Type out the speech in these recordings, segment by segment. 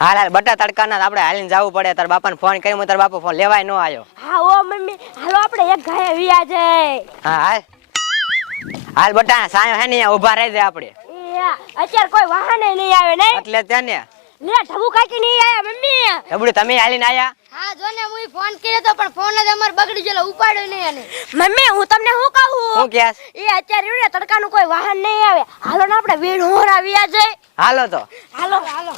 હાલ હાલ બટા તડકાના આપણે હાલીને જવું પડે. તાર બાપાને ફોન કર્યો તાર બાપા ફોન લેવાય ન આવ્યો. હા ઓ મમ્મી હાલો આપણે એક ઘરે વિયા જાય હા હાલ. હાલ બટા સાયો હે ને ઊભા રહી દે આપણે. અત્યારે કોઈ વાહન નહીં આવે ને એટલે ત્યાં ને લે ઢબુ કાકી નહીં આયા મમ્મી. ઢબુ તમે હાલીને આયા હા જો ને હું ફોન કર્યો તો પણ ફોન જ અમાર બગડી ગયો ઉપાડ્યો નહીં અને મમ્મી હું તમને શું કહું? હું કેસ એ અત્યારે ને તડકાનું કોઈ વાહન નહીં આવે. હાલો ને આપણે વીણ હોરા વિયા જઈ. હાલો તો. હાલો હાલો.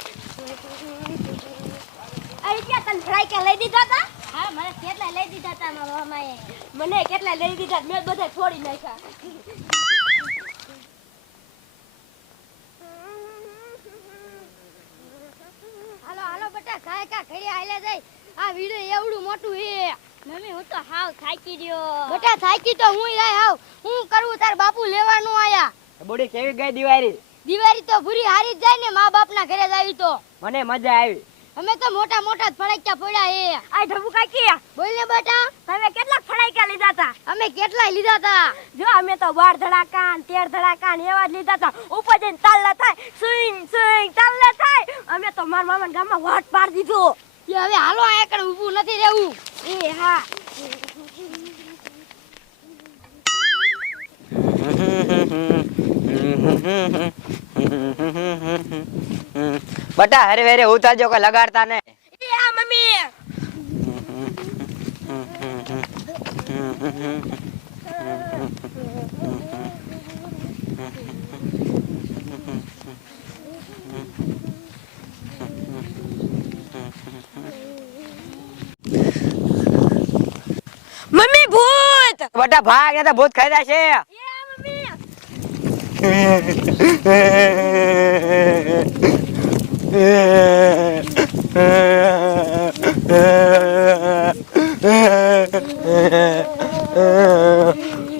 હાલો હાલો, બેટા, ખાય કા જાય. આ વિડિયો એવડું મોટું હે મમ્મી, હું તો હાવ થાકી ગયો. બેટા, થાકી તો હું હાવ. હું કરવું, તાર બાપુ લેવાનું આયા. બુડી કેવી ગઈ દિવાળી? દિવાળી તો પૂરી હારી જ જાય ને મા બાપના ઘરે જ આવી તો. મને મજા આવી. અમે તો મોટા મોટા જ ફળક્યા પડ્યા હે. આ ઢબુ કાકી. બોલ ને બેટા. તમે કેટલા ફળાઈકા લીધા હતા અમે કેટલા લીધા તા? જો અમે તો બાર ધડાકા ને તેર ધડાકા ને એવા જ લીધા તા. ઉપર જઈને તાલ્લા થાય સુઈ સુઈ તાલ્લા થાય. અમે તો મારા મામા ગામમાં વાટ પાડી દીધો. કે હવે હાલો આ એકડ ઊભું નથી રહેવું. એ હા. બટા હરે વેરે ઉતારજો કે લગાડતા ને મમ્મી. મમ્મી ભૂત. બટા ભાગ ને તો ભૂત ખાઈ જાય છે.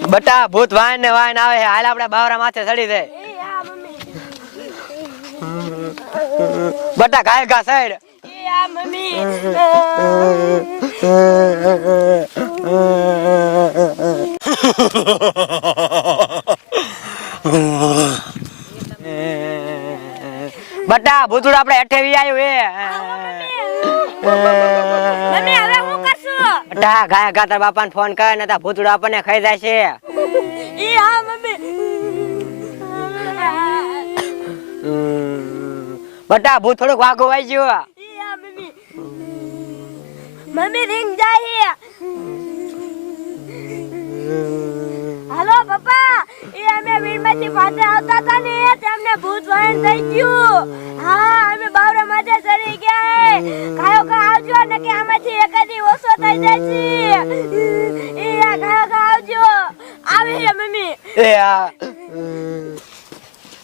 બટા ભૂત વાયન ને વાયન આવે હાલ આપણે બાવરા માથે ચડી જાય. એ હા મમ્મી. બટા ઘાય ઘા સાઈડ મમ્મી. બટા ભૂતુડ આપણે અઠેવી આવ્યું મમ્મી. હવે હું કરશું? એ બટા ગાય ગાતર તાર બાપાને ફોન કર ને તા ભૂતુડ આપણને ખાઈ જાય છે ઈ હા મમ્મી. બટા ભૂત થોડુંક વાઘું વાઈ ગયું. ઈ હા મમ્મી. મમ્મી રીંગ જાય હાલો પપ્પા. એ અમે વીરમાંથી પાછા આવતા હતા ને તેમને ભૂત વાહન થઈ ગયું. હા અમે બાવરા માથે ચડી ગયા. કાયો કા આવજો ને કે આમાંથી એકાદી ઓછો થઈ જશે. એ આ કાયો કા આવજો. આવે છે મમ્મી. એ આ.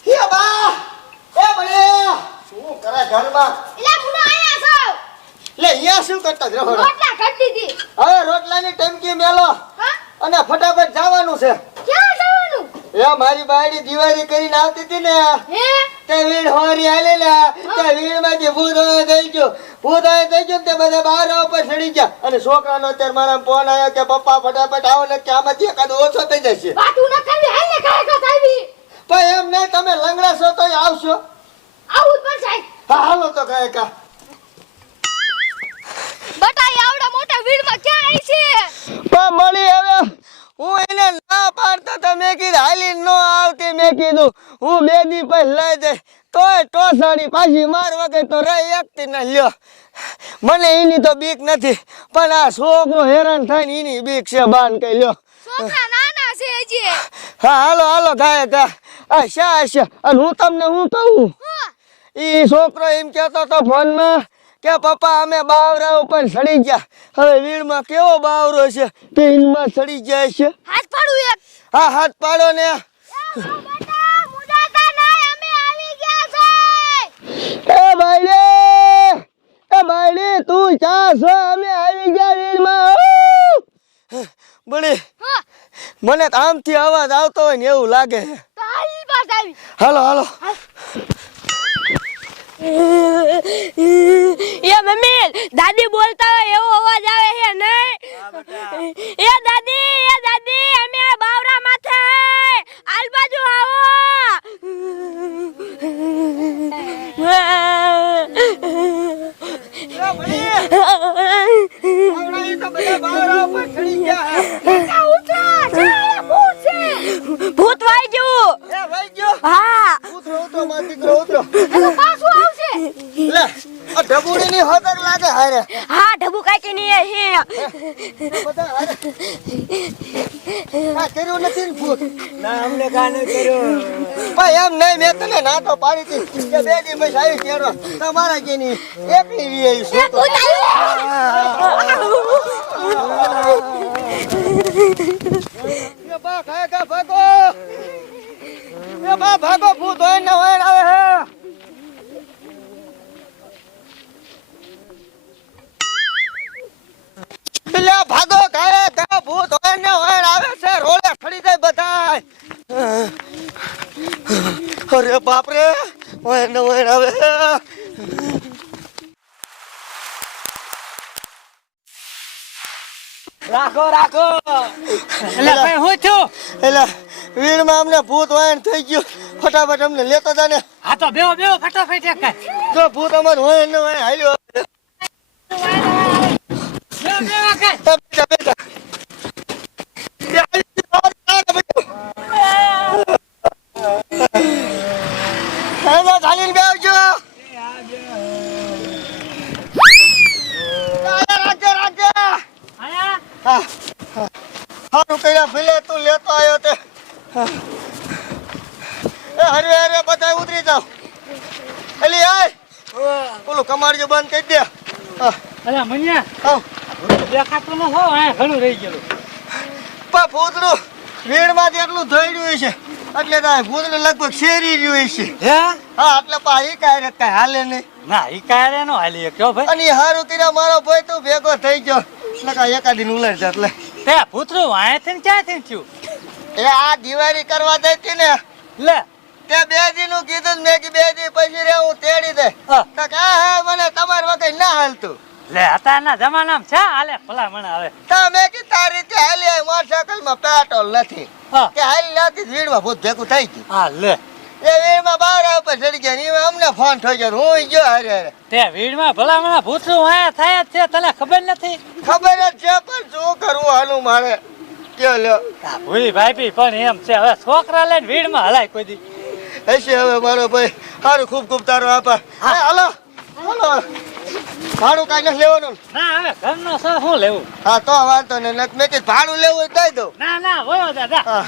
હે બા. એ બળે. શું કરે ઘરમાં? એટલે મુનો આયા છો. લે અહીંયા શું કરતા જ રહો રોટલા કાઢી દીધી. હવે રોટલાની ટેમકી મેલો હા? અને ફટાફટ જવાનું છે. એ મારી બાયડી દિવાળી કરીને આવતી હતી ને. તે વીડ હોરી આલે ને તે વીડમાંથી ભૂત હોય થઈ ગયો. ભૂત હોય થઈ ગયો તે બધા બહાર ઉપર ચડી ગયા. અને છોકરાનો અત્યારે મારા ફોન આવ્યો કે પપ્પા ફટાફટ આવો ને કે આમાંથી એકાદ ઓછો થઈ જશે. વાતું ન કરવી હાલ ને કાય કાય આવી. પણ એમ નહીં તમે લંગડા છો તો આવશો. આવું પણ સાહેબ હાલો તો કાય કા બટા એ આવડા મોટા વીડમાં ક્યાં આવી છે પણ મળી હવે હું એને ના પાડતા તો મેં કીધું હાલી ન કીધું હું બે દી પછી લઈ જઈ તોય ટોસાડી પાછી માર વગર તો રહી એકતી ને લ્યો. મને એની તો બીક નથી પણ આ છોકરો હેરાન થાય ને એની બીક છે બાન કઈ લ્યો. હા હાલો હાલો થાય તા આ શા છે? અને હું તમને હું કહું? એ છોકરો એમ કહેતો તો ફોનમાં કે પપ્પા અમે બાવરા ઉપર સડી ગયા. હવે વીડમાં કેવો બાવરો છે? તે ઈનમાં સડી જાય છે. હાથ પાડું એક. હા હાથ પાડો ને બટા મુડાતા ના અમે આવી ગયા છે એ બાયડે એ બાયડે તું ચા છો અમે આવી ગયા બળી મને તો આમથી અવાજ આવતો હોય ને એવું લાગે હાલો હાલો. એ મમ્મી દાદી બોલતા હોય એવો અવાજ આવે છે નહીં એ દાદી એ દાદી અમે આ બાવરા માથે આલ બાજુ આવો બાવરા ઉપર ચડી ગયા હે. કાકા ઉઠો ચાલે ભૂત છે ભૂત વાઈ ગયું એ વઈ ગયો હા ઉતરો ઉતરો માર દીકરો ઉતરો એનું પાછું આવશે લે આ ઢબુડીની હતર લાગે હારે હા ઢબુ કાકી ની હે. બધા આ કર્યું નથી ને ભૂત? ના અમને કાને કર્યું. ભાઈ એમ નહીં મેં તને ના તો પાડી હતી કે બે દી પછી આવી કેરો. તમારા કેની એકલી વી આવી છે ભૂત આવ્યું બા ખાય કા ભાગો બા ભાગો ભૂત હોય ને હોય. અરે બાપ રે હોય ને આવે રાખો રાખો. એટલે ભાઈ હું છું? એટલે વીરમાં અમને ભૂત વાયણ થઈ ગયું. ફટાફટ અમને લેતો જા ને. હા તો બેવો બેવો ફટાફટ એક. જો ભૂત અમાર હોય ને હોય હાલ્યો. હા હા. સારું કર્યા ભલે તું લેતો આવ્યો તે. એ હરે હરે બધા ઉતરી જાવ એલી આય. ઓલું કમાડજો બંધ કરી દે. અલા મન્યા આવ. દેખાતું ન હો હે ઘણું રહી ગયેલું. પા ભૂતનું વીણમાંથી એટલું ધોઈડ્યું છે એટલે તારે ભૂતનું લગભગ શેરી રહ્યું છે હે? હા એટલે પા એ રે કાંઈ હાલે નહીં. ના ઈ કારે નો હાલી કયો ભાઈ. અને હારું કર્યા મારો ભાઈ તું ભેગો થઈ ગયો. એટલે એકાદી ઉલટ જાત લે. તે ભૂતરું વાંયથી ને ક્યાંથી થયું? એ આ દિવાળી કરવા જતી ને? લે. તે બેજી નું કીધું મેં કીધું બે પછી રે હું તેડી દે. તો કે આ હે મને તમાર વખત ના હાલતું. લે અત્યારના જમાનામાં છે હાલે ભલા મને આવે. તો મેં કીધું તારી રીતે હાલી મોટરસાયકલમાં પેટ્રોલ નથી. કે હાલી નાખી ભીડમાં ભૂત ભેગું થઈ ગયું. હા લે. વીરમાં બાર ઉપર ચડી ગયા અમને ફોન થઈ ગયો હું ગયો હારે હારે. તે ભીડમાં ભલા મને ભૂતરું વાંયા થાય જ છે તને ખબર નથી? ખબર જ છે પણ શું કરવું હાલું મારે? કયો લ્યો. ભૂલી ભાઈ પણ એમ છે હવે છોકરા લઈને ભીડમાં હલાય કોઈ દી. હશે હવે મારો ભાઈ સારું ખૂબ ખૂબ તારો હા. હાલો. હાલો. ભાડું કાંઈ નથી લેવાનું? ના હવે ઘરનો સર શું લેવું? હા તો વાંધો ને મેં કીધું ભાડું લેવું હોય તો દઉં. ના ના દાદા